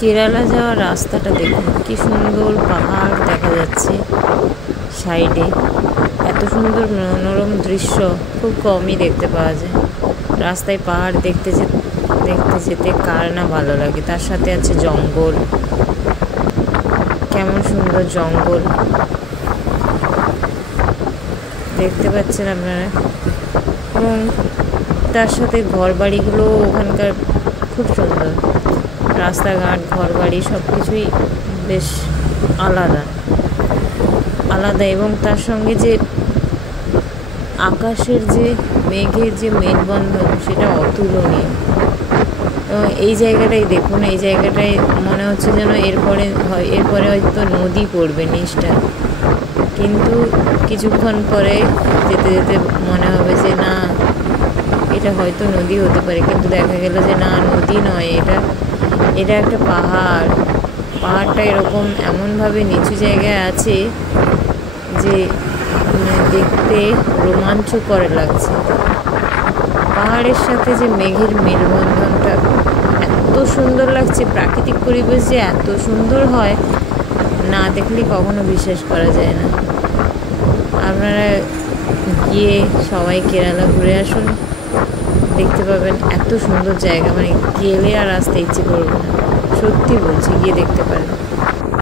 কেরালা যাওয়ার রাস্তাটা দেখুন, কি সুন্দর পাহাড় দেখা যাচ্ছে সাইডে। এত সুন্দর মনোরম দৃশ্য খুব কমই দেখতে পাওয়া যায়। রাস্তায় পাহাড় দেখতে যেতে কার না ভালো লাগে। তার সাথে আছে জঙ্গল, কেমন সুন্দর জঙ্গল দেখতে পাচ্ছেন আপনারা। এবং তার সাথে ঘর বাড়িগুলো ওখানকার খুব সুন্দর। রাস্তাঘাট, ঘর বাড়ি সব কিছুই বেশ আলাদা আলাদা। এবং তার সঙ্গে যে আকাশের যে মেঘের যে মেঘবন্ধন, সেটা অতুলনীয়। এবং এই জায়গাটাই দেখুন, এই জায়গাটায় মনে হচ্ছে যেন এরপরে হয়তো নদী পড়বে নিচটা, কিন্তু কিছুক্ষণ পরে যেতে যেতে মনে হবে যে না, এটা হয়তো নদী হতে পারে। কিন্তু দেখা গেল যে না, নদী নয়, এটা একটা পাহাড়। পাহাড়টা এমনভাবে নিচু জায়গায় আছে যে দেখতে রোমাঞ্চকর লাগছে। পাহাড়ের সাথে যে মেঘের মেলবন্ধনটা এত সুন্দর লাগছে। প্রাকৃতিক পরিবেশ যে এত সুন্দর হয়, না দেখলে কখনো বিশ্বাস করা যায় না। আপনারা গিয়ে সবাই কেরালা ঘুরে আসুন, দেখতে পাবেন এত সুন্দর জায়গা, মানে গেলে আর আসতে ইচ্ছে করবে না। সত্যি বলছি, গিয়ে দেখতে পারেন।